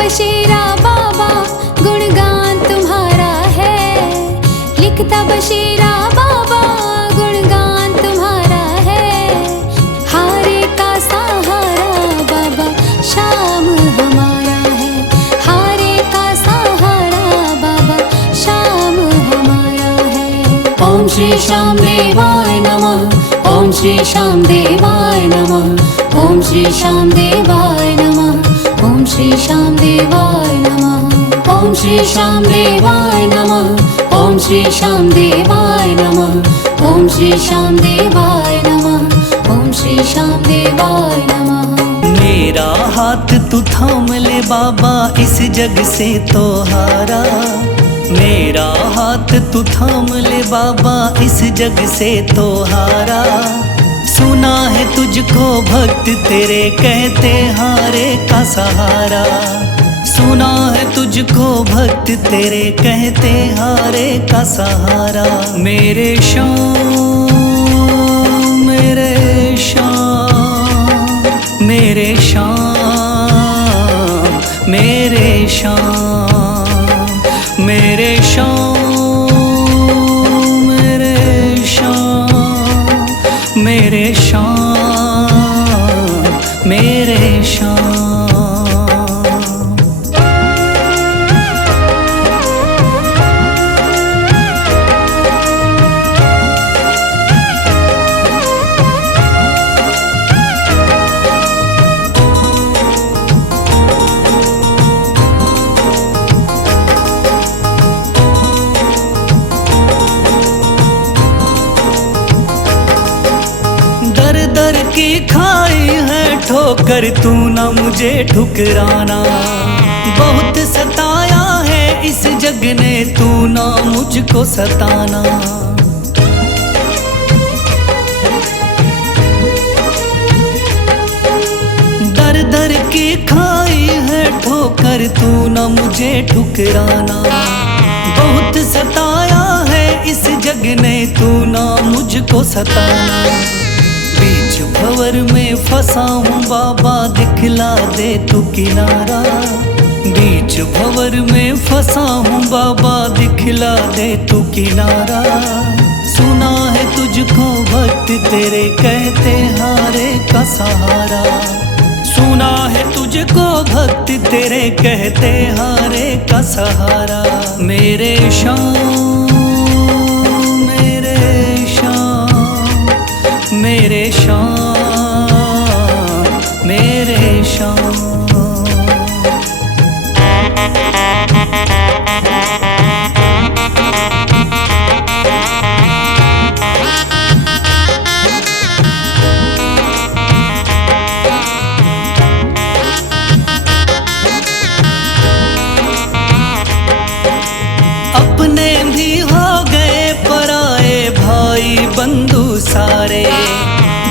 बशीरा बाबा गुणगान तुम्हारा है, लिखता बशीरा बाबा गुणगान तुम्हारा है। हारे का सहारा बाबा शाम हमारा है, हारे का सहारा बाबा शाम हमारा है। ओम श्री श्याम देवाय नमः, ओम श्री श्याम देवाय नमः, ओम श्री श्याम देवाय नमः, ओम श्री श्याम देवाय नमः, ओम श्री श्याम देवाय नमः, ओम श्री श्याम देवाय नमः, ओम श्री श्याम देवाय नमः, ओम श्री श्याम देवाय नमः। मेरा हाथ तू थाम ले बाबा इस जग से तो हारा, मेरा हाथ तू थाम ले बाबा इस जग से तो हारा। सुना है तुझको भक्त तेरे कहते हारे का सहारा, सुना है तुझको भक्त तेरे कहते हारे का सहारा। मेरे श्याम मेरे श्याम मेरे श्याम मेरे श्याम मेरे श्याम मेरे श्याम मेरे श्याम मेरे श्याम। दर की खाई है ठोकर तू ना मुझे ठुकराना, बहुत सताया है इस जग ने तू ना मुझको सताना। दर दर की खाई है ठोकर तू ना मुझे ठुकराना, बहुत सताया है इस जग ने तू ना मुझको सताना। बीच भंवर में फंसा हूँ बाबा दिखला दे तू किनारा, बीच भंवर में फंसा हूँ बाबा दिखला दे तू किनारा। सुना है तुझको भक्त तेरे कहते हारे का सहारा, सुना है तुझको भक्त तेरे कहते हारे का सहारा। मेरे श्याम मेरे श्याम मेरे श्याम मेरे श्याम। अपने भी हो गए पराए भाई बंधु सारे,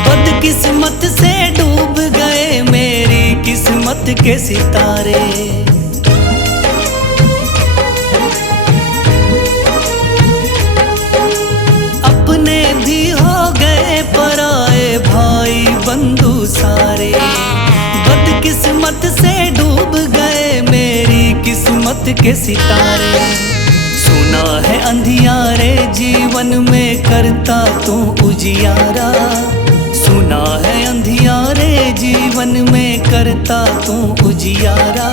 बदकिस्मत से डूब गए मेरी किस्मत के सितारे। अपने भी हो गए पराए भाई बंधु सारे, बदकिस्मत से डूब गए मेरी किस्मत के सितारे। सुना है अंधियारे जीवन में करता तू उजियारा, सुना है अंधियारे जीवन में करता तू उजियारा।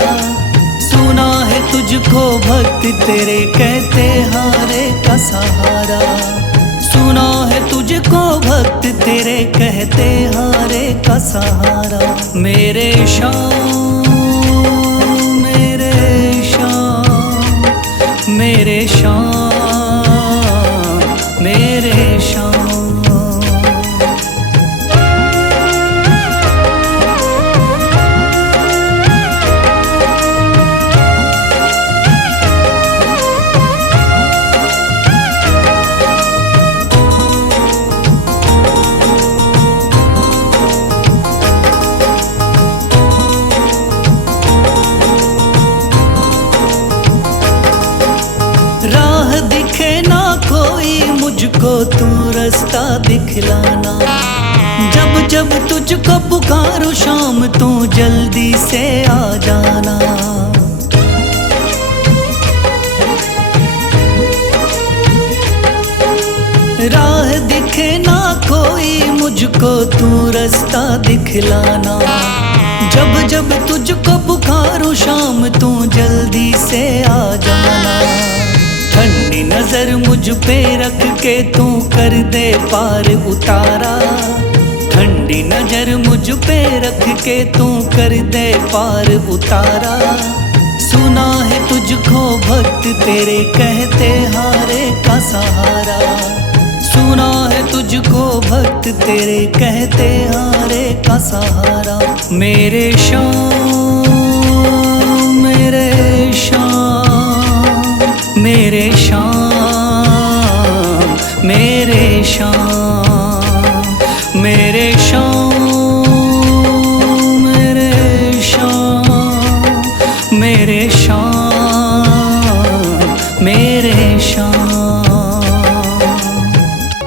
सुना है तुझको भक्त तेरे कहते हारे का सहारा, सुना है तुझको भक्त तेरे कहते हारे का सहारा। मेरे श्याम मेरे श्याम मेरे श्याम मेरे श्याम। मुझको तू रास्ता दिखलाना, जब जब तुझको पुकारो शाम तू जल्दी से आ जाना। दिखलाना। जब जब तुझको पुकारूं शाम तू जल्दी से आ जाना। ठंडी नजर मुझ पे रख के तू कर दे पार उतारा। ठंडी नजर मुझ पे रख के तू कर दे पार उतारा। सुना है तुझको भक्त तेरे कहते हारे का सहारा। सुना है तुझको भक्त तेरे कहते हारे का सहारा। मेरे श्याम मेरे श्याम मेरे श्याम मेरे श्याम मेरे श्याम मेरे श्याम मेरे श्याम मेरे श्याम।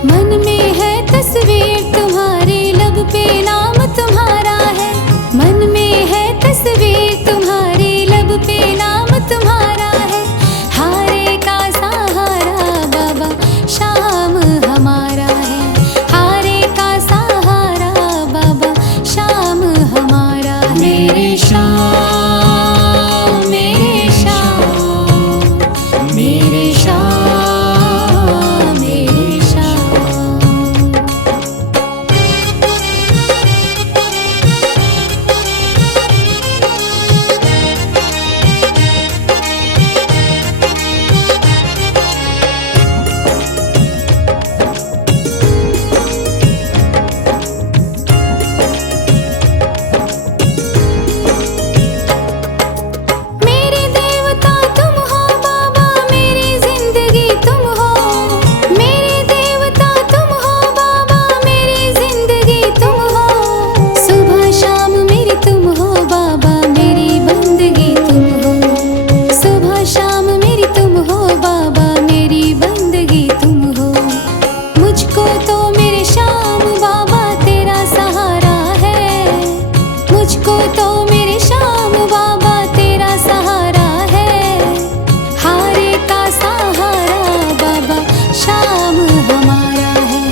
मन में है तस्वीर तुम्हारी, लब पे नाम तुम्हारा है। मन में है तस्वीर तुम्हारी, लब पे नाम तुम्हारा है। हारे का सहारा बाबा शाम हमारा है। हारे का सहारा बाबा शाम हमारा है। मेरे श्याम मेरे श्याम मेरे श्याम मेरे श्याम। मेरे देवता तुम हो बाबा, मेरी जिंदगी तुम हो। मेरे देवता तुम हो बाबा, मेरी जिंदगी तुम हो। सुबह शाम मेरी तुम हो बाबा, मेरी बंदगी तुम हो। सुबह शाम मेरी तुम हो बाबा, मेरी बंदगी तुम हो। मुझको तो मेरे श्याम बाबा तेरा सहारा है। मुझको तो मेरे श्याम बाबा तेरा सहारा है। हारे का सहारा बाबा शाम हमारा है।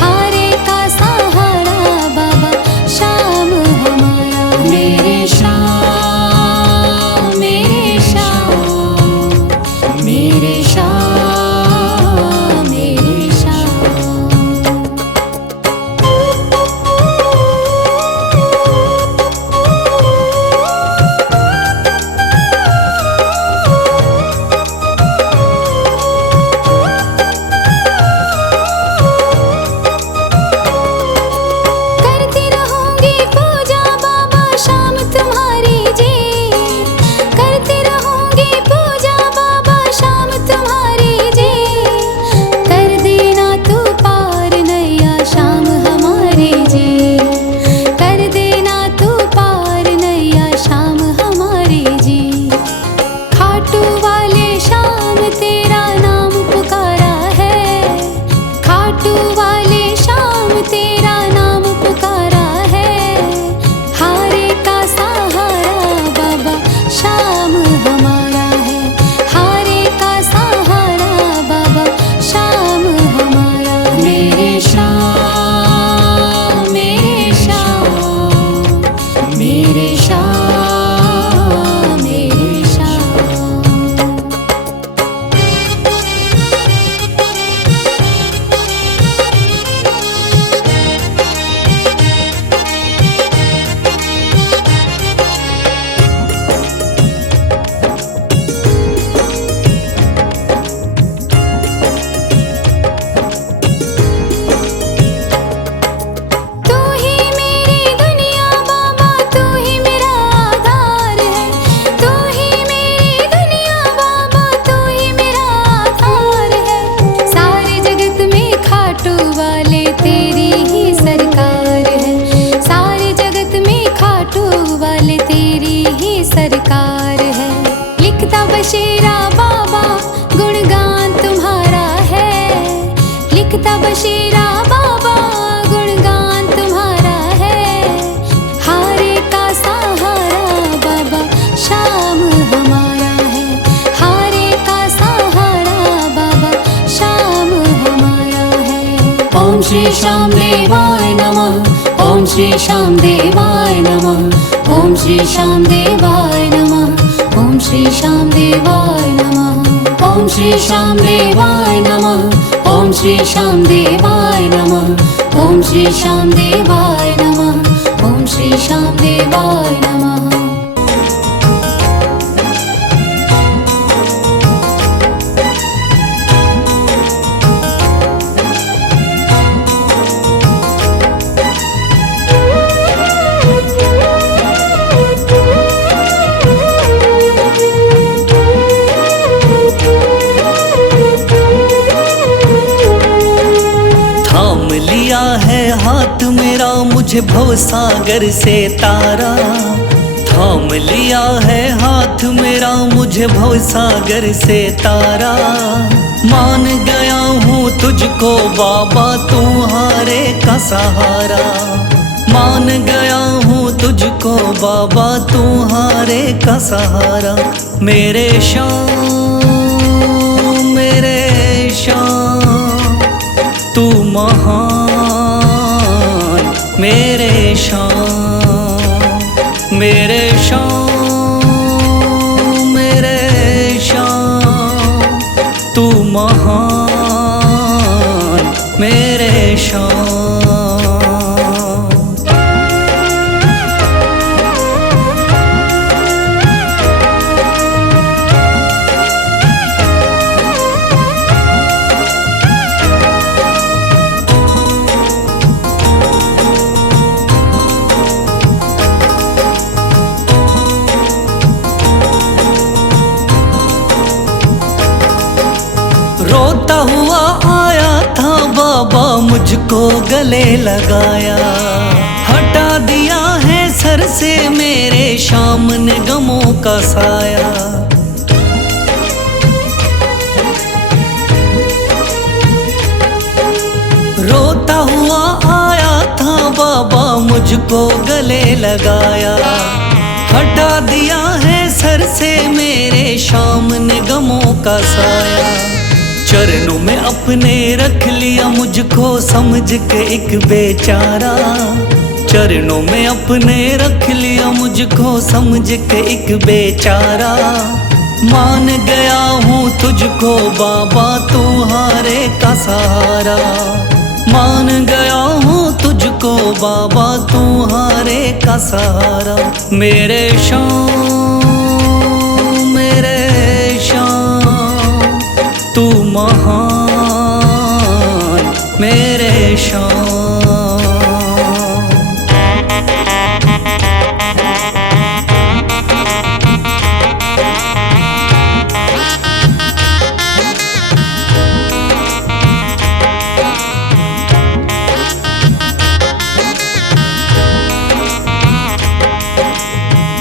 हारे का सहारा बाबा शाम हमारा है। मेरे श्याम मेरे श्याम मेरे श्याम मेरे श्याम। करती रहूंगी पूजा बाबा शाम तुम्हारी जी। करती रहूंगी पूजा बाबा शाम तुम्हारी जी। कर देना तू पार नैया शाम हमारी जी। कर देना तू पार नैया शाम हमारी जी। खाटू वाले शाम तेरा नाम पुकारा है। खाटू वाले शाम तेरा नाम पुकारा है। हारे का सहारा बाबा शाम हमारा है। हारे का सहारा बाबा शाम हमारा है। मेरे श्याम मेरे श्याम मेरे श्याम मेरे श्याम। तू ही मेरी दुनिया बाबा, तू ही मेरा आधार है। तू ही मेरी दुनिया बाबा, तू ही मेरा आधार है। सारे जगत में खाटू वाले तेरी ही सरकार है। सारे जगत में खाटू वाले तेरी ही सरकार है। लिखता बशीरा बाबा गुणगान तुम्हारा है। लिखता बशीरा बाबा गुणगान तुम्हारा है। हारे का सहारा बाबा शाम हमारा है। हारे का सहारा बाबा शाम हमारा है। ओम श्री श्याम देवाय नमः। ओम श्री श्याम देवाय नमः। ओम श्री श्याम देवाय नमः। ओम श्री श्याम देवाय नमः। ओम श्री श्याम देवाय नमः। ओम श्री श्याम देवाय नमः। ओम श्री श्याम देवाय नमः। ओम श्री श्याम देवाय नमः। थाम लिया है हाथ मेरा मुझे भवसागर से तारा। थाम लिया है हाथ मेरा मुझे भवसागर से तारा। मान गया हूँ तुझको बाबा तुम्हारे का सहारा। मान गया हूँ तुझको बाबा तुम्हारे का सहारा। मेरे श्याम मेरे श्याम तू महान मेरे श्याम। मेरे श्याम मेरे श्याम तू महान मेरे श्याम। रोता हुआ आया था बाबा मुझको गले लगाया। हटा दिया है सर से मेरे श्याम ने गमों का साया। रोता हुआ आया था बाबा मुझको गले लगाया। हटा दिया है सर से मेरे श्याम ने गमों का साया। चरणों में अपने रख लिया मुझको समझ के एक बेचारा। चरणों में अपने रख लिया मुझको समझ के एक बेचारा। मान गया हूँ तुझको बाबा तुम्हारे का सहारा। मान गया हूँ तुझको बाबा तुम्हारे का सहारा। मेरे श्याम मेरे श्याम तू महान मेरे श्याम।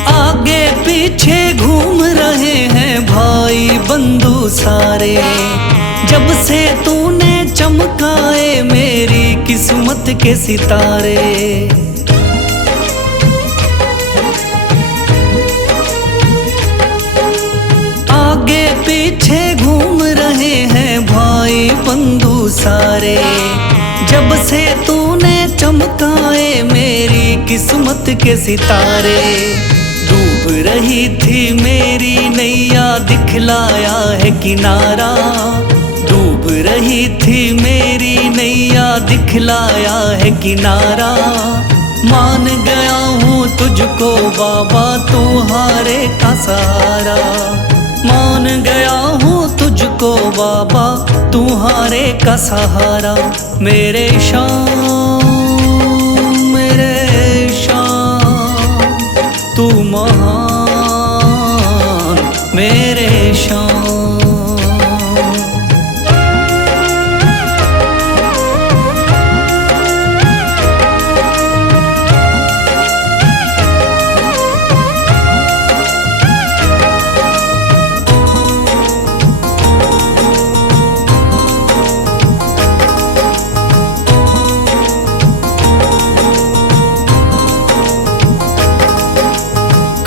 आगे पीछे घूम रहे हैं भाई बंधु सारे। जब से तूने चमकाए मेरी किस्मत के सितारे। आगे पीछे घूम रहे हैं भाई बंधु सारे। जब से तूने चमकाए मेरी किस्मत के सितारे। डूब रही थी मेरी नैया दिखलाया है किनारा। डूब रही थी मेरी नैया दिखलाया है किनारा। मान गया हूँ तुझको बाबा तुम्हारे का सहारा। मान गया हूँ तुझको बाबा तुम्हारे का सहारा। मेरे श्याम मेरे श्याम तू महान मेरे श्याम।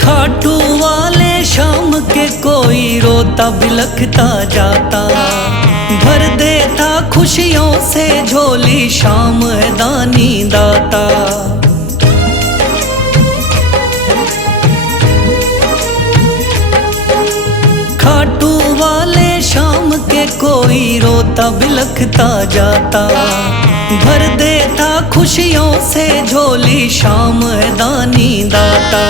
खाटू वाले शाम के कोई रोता बिलखता जाता। भर देता खुशियों से झोली शाम है दानी दाता। खाटू वाले शाम के कोई रोता बिलखता जाता, भर देता खुशियों से झोली शाम है दानी दाता।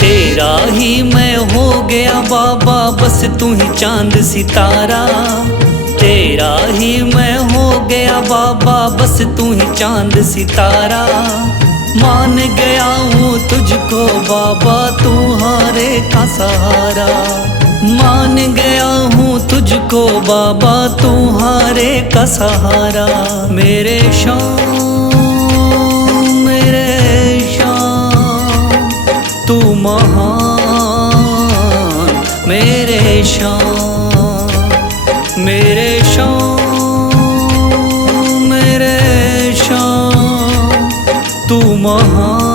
तेरा ही मैं हो गया बाबा बस तू ही चांद सितारा, तेरा ही मैं हो गया बाबा बस तू ही चांद सितारा। मान गया हूँ तुझको बाबा तू हारे का सहारा, मान गया हूँ तुझको बाबा तू हारे का सहारा। मेरे शाम तू महान, मेरे शाम मेरे शाम तू महान।